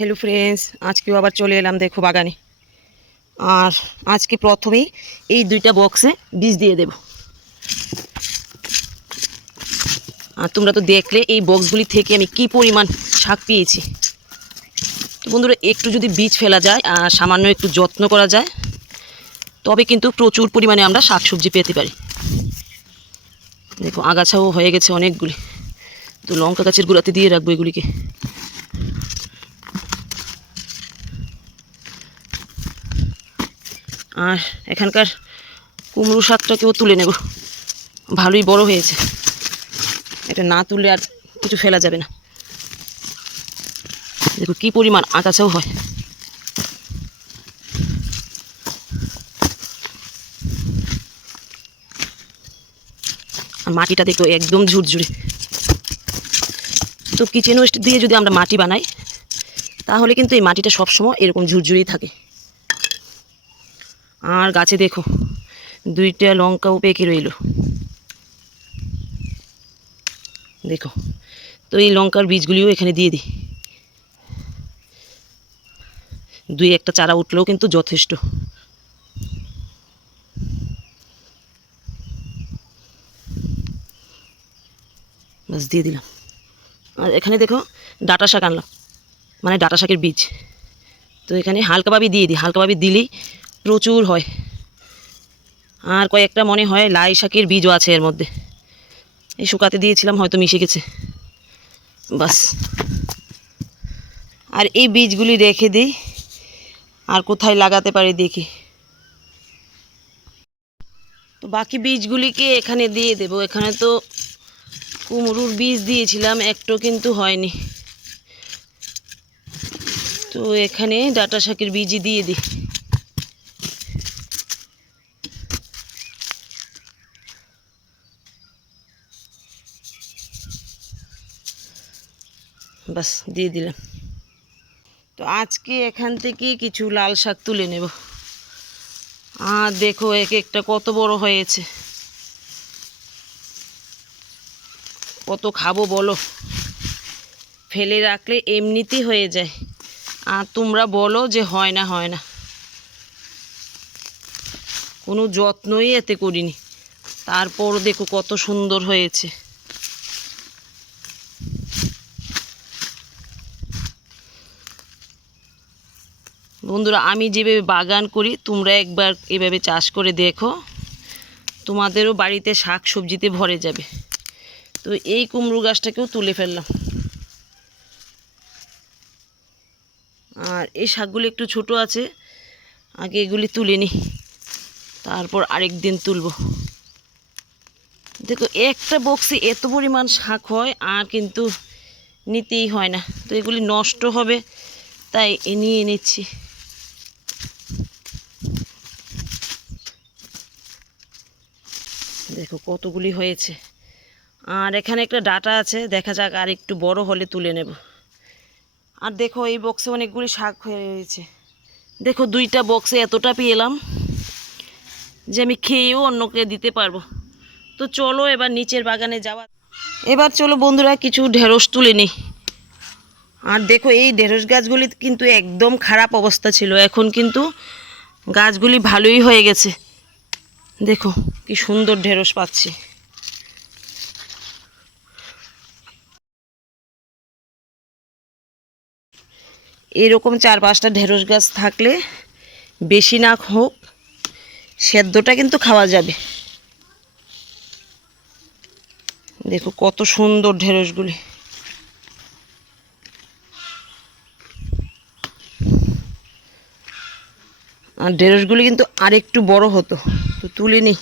Hello friends আজকেও আবার চলে এলাম দেখো বাগানে। আর আজকে প্রথমেই এই দুইটা বক্সে বীজ দিয়ে দেব। আর তোমরা তো দেখলে এই বক্সগুলি থেকে আমি কি পরিমাণ শাক পেয়েছি। তো বন্ধুরা, একটু যদি বীজ ফেলা যায় আর সামান্য একটু যত্ন করা যায়, তবে কিন্তু প্রচুর পরিমাণে আমরা শাকসবজি পেতে পারি। দেখো, আগাছাও হয়ে গেছে অনেকগুলি। তো লঙ্কা গাছের গুঁড়াতে দিয়ে রাখব এগুলিকে। আর এখানকার কুমড়ো শাকটাকেও তুলে নেব। ভালোই বড় হয়েছে। এটা না তুললে আর কিছু ফেলা যাবে না। দেখো কী পরিমাণ আগাছাও হয়। মাটিটা দেখো একদম ঝুরঝুরে। তো কিচেন ওয়েস্ট দিয়ে যদি আমরা মাটি বানাই, তাহলে কিন্তু এই মাটিটা সবসময় এরকম ঝুরঝুরেই থাকে। আর গাছে দেখো, দুইটা লঙ্কাও পেকে রইল। দেখো, তো এই লঙ্কার বীজগুলিও এখানে দিয়ে দিই। দুই একটা চারা উঠলেও কিন্তু যথেষ্ট। বাস দিয়ে দিলাম। আর এখানে দেখো, ডাটা শাক আনলাম মানে ডাটা শাকের বীজ। তো এখানে হালকাভাবে দিয়ে দিই হালকাভাবে দিলেই প্রচুর হয়। আর কয়েকটা মনে হয় লাই শাকের বীজও আছে এর মধ্যে। এই শুকাতে দিয়েছিলাম, হয়তো মিশে গেছে। বাস। আর এই বীজগুলি রেখে দিই, আর কোথায় লাগাতে পারি দেখি। তো বাকি বীজগুলিকে এখানে দিয়ে দেবো। এখানে তো কুমড়োর বীজ দিয়েছিলাম, একটু কিন্তু হয়নি। তো এখানে ডাটা শাকের বীজই দিয়ে দিই। বাস, দিয়ে দিলাম। তো আজকে এখান থেকে কিছু লাল শাক তুলে নেব। আর দেখো, এক একটা কত বড় হয়েছে। কত খাব বলো। ফেলে রাখলে এমনিতেই হয়ে যায়। আর তোমরা বলো যে হয় না হয় না। কোনো যত্নই এতে করিনি। তারপর দেখো কত সুন্দর হয়েছে। বন্ধুরা, আমি যেভাবে বাগান করি, তোমরা একবার এভাবে চাষ করে দেখো। তোমাদেরও বাড়িতে শাক সবজিতে ভরে যাবে। তো এই কুমড়ো গাছটাকেও তুলে ফেললাম। আর এই শাকগুলো একটু ছোট আছে, আগে এগুলি তুলে নিই। তারপর আরেক দিন তুলব। দেখো, একটা বক্সে এত পরিমাণ শাক হয়, আর কিন্তু নিতেই হয় না। তো এগুলি নষ্ট হবে, তাই এ নিয়ে নিচ্ছি। দেখো কতগুলি হয়েছে। আর এখানে একটা ডাটা আছে, দেখা যাক আর একটু বড় হলে তুলে নেব। আর দেখো এই বক্সে অনেকগুলি শাক হয়ে রয়েছে। দেখো দুইটা বক্সে এতটা পেলাম যে আমি খেয়েও অন্যকে দিতে পারব। তো চলো এবার নিচের বাগানে যাওয়া। এবার চলো বন্ধুরা কিছু ঢেঁড়স তুলে নিই। আর দেখো এই ঢেঁড়স গাছগুলি কিন্তু একদম খারাপ অবস্থা ছিল। এখন কিন্তু গাছগুলি ভালোই হয়ে গেছে। দেখো, কি সুন্দর ঢেঁড়স পাচ্ছি। এরকম চার পাঁচটা ঢেঁড়স গাছ থাকলে বেশি না হোক, সেদ্ধটা কিন্তু খাওয়া যাবে। দেখো কত সুন্দর ঢেঁড়সগুলি। আর ঢেঁড়সগুলি কিন্তু আরেকটু বড় হতো, তো তুলে নি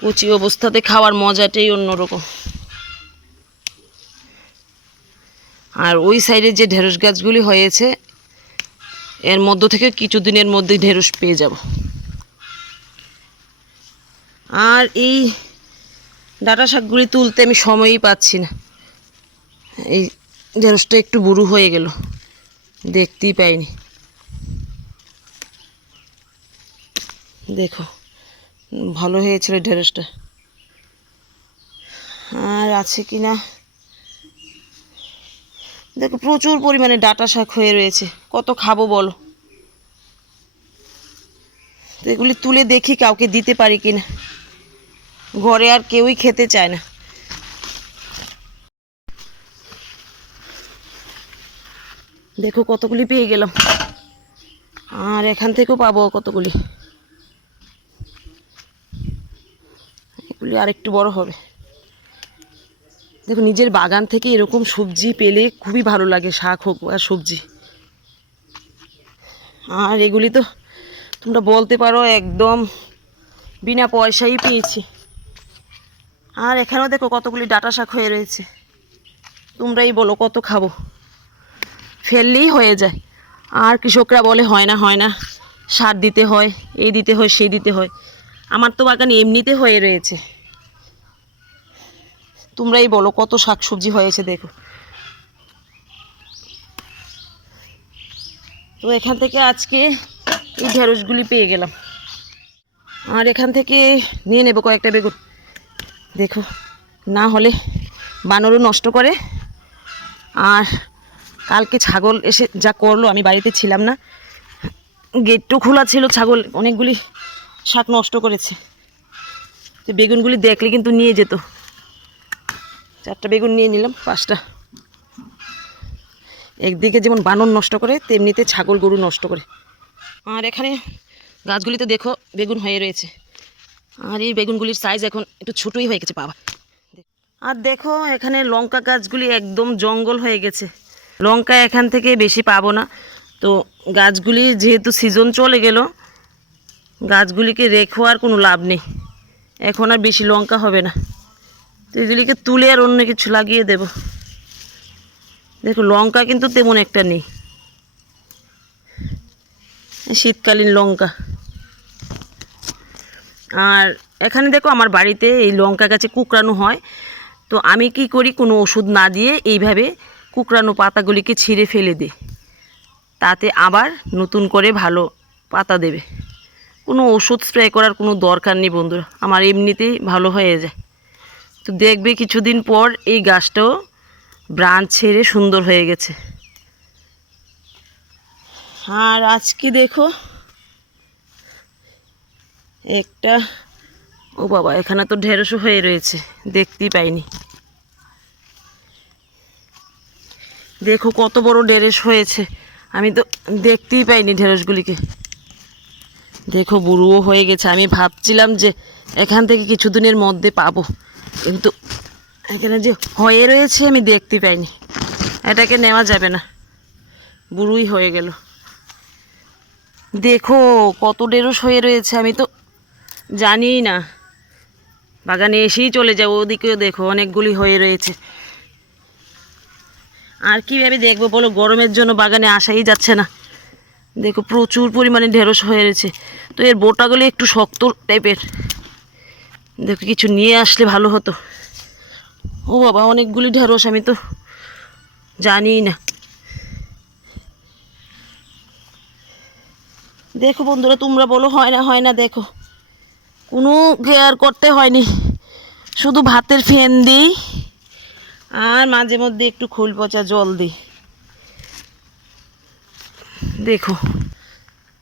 কচি অবস্থাতে খাওয়ার মজাটাই অন্যরকম। আর ওই সাইডে যে ঢেঁড়স গাছগুলি হয়েছে, এর মধ্য থেকে কিছুদিনের মধ্যেই ঢেঁড়স পেয়ে যাব। আর এই ডাটা শাকগুলি তুলতে আমি সময়ই পাচ্ছি না। এই ঢেঁড়সটা একটু বুড়ো হয়ে গেল, দেখতেই পাইনি। দেখো, ভালো হয়েছিল ঢেঁড়সটা। আর আছে কি না? দেখো, প্রচুর পরিমাণে ডাটা শাক হয়ে রয়েছে। কত খাব বলো? এগুলি তুলে দেখি কাউকে দিতে পারি কিনা ঘরে আর কেউই খেতে চায় না। দেখো কতগুলি পেয়ে গেলাম। আর এখান থেকেও পাবো কতগুলি? এগুলি আর একটু বড় হবে। দেখো নিজের বাগান থেকে এরকম সবজি পেলে খুবই ভালো লাগে, শাক হোক আর সবজি। আর এগুলি তো তোমরা বলতে পারো একদম বিনা পয়সাই পেয়েছি। আর এখানেও দেখো কতগুলি ডাটা শাক হয়ে রয়েছে। তোমরাই বলো কত খাব। ফেললেই হয়ে যায়। আর কৃষকরা বলে, হয় না হয় না। সার দিতে হয় এই দিতে হয় সেই দিতে হয়। আমার তো বাগান এমনিতে হয়ে রয়েছে। তোমরাই বলো, কত শাক সবজি হয়েছে দেখো। তো এখান থেকে আজকে এই ঢেঁড়সগুলি পেয়ে গেলাম। আর এখান থেকে নিয়ে নেব কয়েকটা বেগুন। দেখো, না হলে বানরও নষ্ট করে। আর কালকে ছাগল এসে যা করল, আমি বাড়িতে ছিলাম না। গেটও খোলা ছিল ছাগল, অনেকগুলি শাক নষ্ট করেছে। তো বেগুনগুলি দেখলে কিন্তু নিয়ে যেত। চারটা বেগুন নিয়ে নিলাম, পাঁচটা। একদিকে যেমন বানর নষ্ট করে, তেমনিতে ছাগল গরু নষ্ট করে। আর এখানে গাছগুলি তো দেখো, বেগুন হয়ে রয়েছে। আর এই বেগুনগুলির সাইজ এখন একটু ছোটোই হয়ে গেছে, বাবা। আর দেখো, এখানে লঙ্কা গাছগুলি একদম জঙ্গল হয়ে গেছে। লঙ্কা এখান থেকে বেশি পাবো না। তো গাছগুলি যেহেতু সিজন চলে গেল গাছগুলিকে রেখো আর কোনো লাভ নেই। এখন আর বেশি লঙ্কা হবে না। তো এগুলিকে তুলে আর অন্য কিছু লাগিয়ে দেব। দেখো, লঙ্কা কিন্তু তেমন একটা নেই। শীতকালীন লঙ্কা। আর এখানে দেখো, আমার বাড়িতে এই লঙ্কা গাছে কুকরানো হয়। তো আমি কি করি, কোনো ওষুধ না দিয়ে এইভাবে কুকরানো পাতাগুলিকে ছিঁড়ে ফেলে দিই। তাতে আবার নতুন করে ভালো পাতা দেবে। কোনো ওষুধ স্প্রে করার কোনো দরকার নেই বন্ধুরা। আমার এমনিতেই ভালো হয়ে যায়। তো দেখবে কিছুদিন পর এই গাছটাও ব্রাঞ্চ ছেড়ে সুন্দর হয়ে গেছে। আর আজকে দেখো, একটা, ও বাবা, এখানে তো ঢেঁড়সও হয়ে রয়েছে, দেখতেই পাইনি। দেখো কত বড় ঢেঁড়স হয়েছে। আমি তো দেখতেই পাইনি ঢেঁড়সগুলিকে। দেখো, বুড়ুও হয়ে গেছে। আমি ভাবছিলাম যে এখান থেকে কিছুদিনের মধ্যে পাবো। কিন্তু এখানে যে হয়ে রয়েছে আমি দেখতে পাইনি। এটাকে নেওয়া যাবে না। বুড়োই হয়ে গেল। দেখো, কত ঢেঁড়স হয়ে রয়েছে। আমি তো জানিই না। বাগানে এসেই চলে যাব। ওদিকেও দেখো, অনেকগুলি হয়ে রয়েছে। আর কীভাবে দেখব বলো? গরমের জন্য বাগানে আসাই যাচ্ছে না। দেখো প্রচুর পরিমাণে ঢেঁড়স হয়ে রয়েছে। তো এর বোটাগুলি একটু শক্ত টাইপের। দেখো, কিছু নিয়ে আসলে ভালো হতো। ও বাবা, অনেকগুলি ঢেঁড়স, আমি তো জানিই না। দেখো বন্ধুরা, তোমরা বলো, হয় না হয় না, দেখো। কোনো কেয়ার করতে হয়নি। শুধু ভাতের ফ্যান দিই, আর মাঝে মধ্যে একটু খোল পচা জল দিই। দেখো,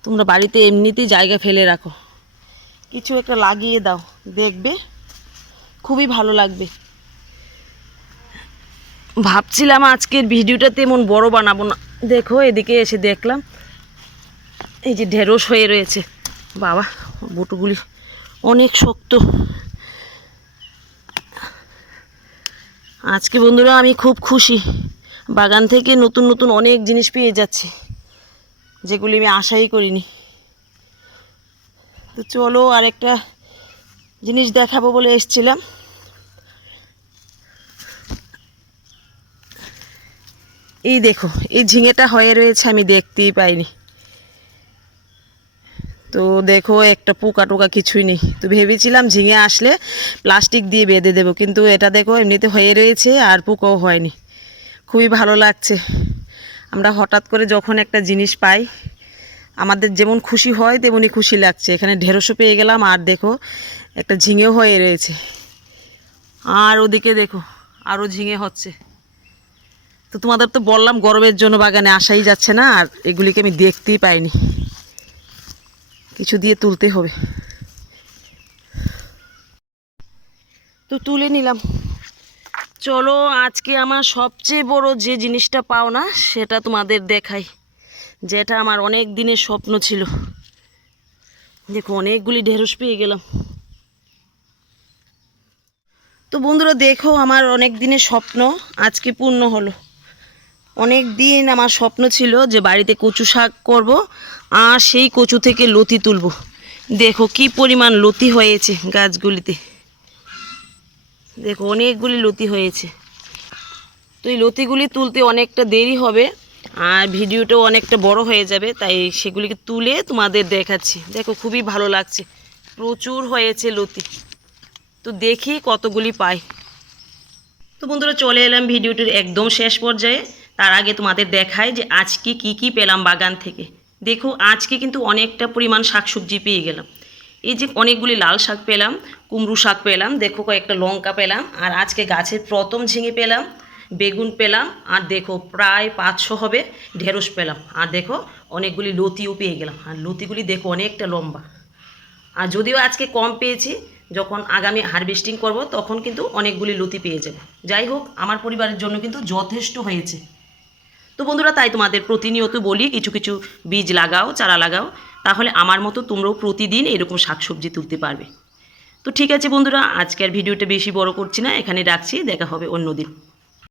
তোমরা বাড়িতে এমনিতেই জায়গা ফেলে রাখো। কিছু একটা লাগিয়ে দাও, দেখবে? খুবই ভালো লাগবে। ভাবছিলাম আজকের ভিডিওটা তেমন বড় বানাবো না। দেখো, এদিকে এসে দেখলাম, এই যে ঢেঁড়স হয়ে রয়েছে। বাবা, বটুগুলি অনেক শক্ত। আজকে বন্ধুরা আমি খুব খুশি। বাগান থেকে নতুন নতুন অনেক জিনিস পেয়ে যাচ্ছি। যেগুলি আমি আশাই করিনি। তো চলো আরেকটা জিনিস দেখাবো বলে এসছিলাম। এই দেখো, এই ঝিঙেটা হয়ে রয়েছে আমি দেখতেই পাইনি। তো দেখো, একটা পোকা টোকা কিছুই নেই। তো ভেবেছিলাম ঝিঙে আসলে প্লাস্টিক দিয়ে বেঁধে দেবো, কিন্তু এটা দেখো এমনিতে হয়ে রয়েছে আর পোকাও হয়নি। খুবই ভালো লাগছে। আমরা হঠাৎ করে যখন একটা জিনিস পাই, আমাদের যেমন খুশি হয় তেমনই খুশি লাগছে। এখানে ঢেঁড়সও পেয়ে গেলাম, আর দেখো, একটা ঝিঙেও হয়ে রয়েছে। আর ওদিকে দেখো আরও ঝিঙে হচ্ছে। তো তোমাদের তো বললাম, গরমের জন্য বাগানে আসাই যাচ্ছে না, আর এগুলিকে আমি দেখতেই পাইনি। কিছু দিয়ে তুলতে হবে। তো তুলে নিলাম। চলো, আজকে আমার সবচেয়ে বড় যে জিনিসটা পাও না, সেটা তোমাদের দেখাই, যেটা আমার অনেক দিনের স্বপ্ন ছিল। দেখো, অনেকগুলি ঢেঁড়স পেয়ে গেলাম। তো বন্ধুরা, দেখো, আমার অনেক দিনের স্বপ্ন আজকে পূর্ণ হলো। অনেক দিন আমার স্বপ্ন ছিল যে বাড়িতে কচু শাক করব আর সেই কচু থেকে লতি তুলব। দেখো, কি পরিমাণ লতি হয়েছে গাছগুলিতে। দেখো, অনেকগুলি লতি হয়েছে। তো এই লতিগুলি তুলতে অনেকটা দেরি হবে, আর ভিডিওটাও অনেকটা বড় হয়ে যাবে, তাই সেগুলিকে তুলে তোমাদের দেখাচ্ছি। দেখো, খুবই ভালো লাগছে। প্রচুর হয়েছে লতি। তো দেখি কতগুলি পাই। তো বন্ধুরা, চলে এলাম ভিডিওটির একদম শেষ পর্যায়ে। তার আগে তোমাদের দেখায় যে আজকে কি কি পেলাম বাগান থেকে। দেখো, আজকে কিন্তু অনেকটা পরিমাণ শাকসবজি পেয়ে গেলাম। এই যে অনেকগুলি লাল শাক পেলাম, কুমড়ো শাক পেলাম, দেখো কয়েকটা লঙ্কা পেলাম, আর আজকে গাছের প্রথম ঝিঙে পেলাম, বেগুন পেলাম, আর দেখো প্রায় পাঁচশো হবে ঢেঁড়স পেলাম, আর দেখো অনেকগুলি লতিও পেয়ে গেলাম, আর লতিগুলি দেখো অনেকটা লম্বা। আর যদিও আজকে কম পেয়েছি, যখন আগামী হারভেস্টিং করব, তখন কিন্তু অনেকগুলি লতি পেয়ে যাব। যাই হোক, আমার পরিবারের জন্য কিন্তু যথেষ্ট হয়েছে। তো বন্ধুরা, তাই তোমাদের প্রতিনিয়ত বলি, কিছু কিছু বীজ লাগাও, চারা লাগাও তাহলে আমার মতো তোমরাও প্রতিদিন এরকম শাকসবজি তুলতে পারবে। তো ঠিক আছে বন্ধুরা, আজকের ভিডিওটা বেশি বড় করছি না, এখানে রাখছি, দেখা হবে অন্যদিন।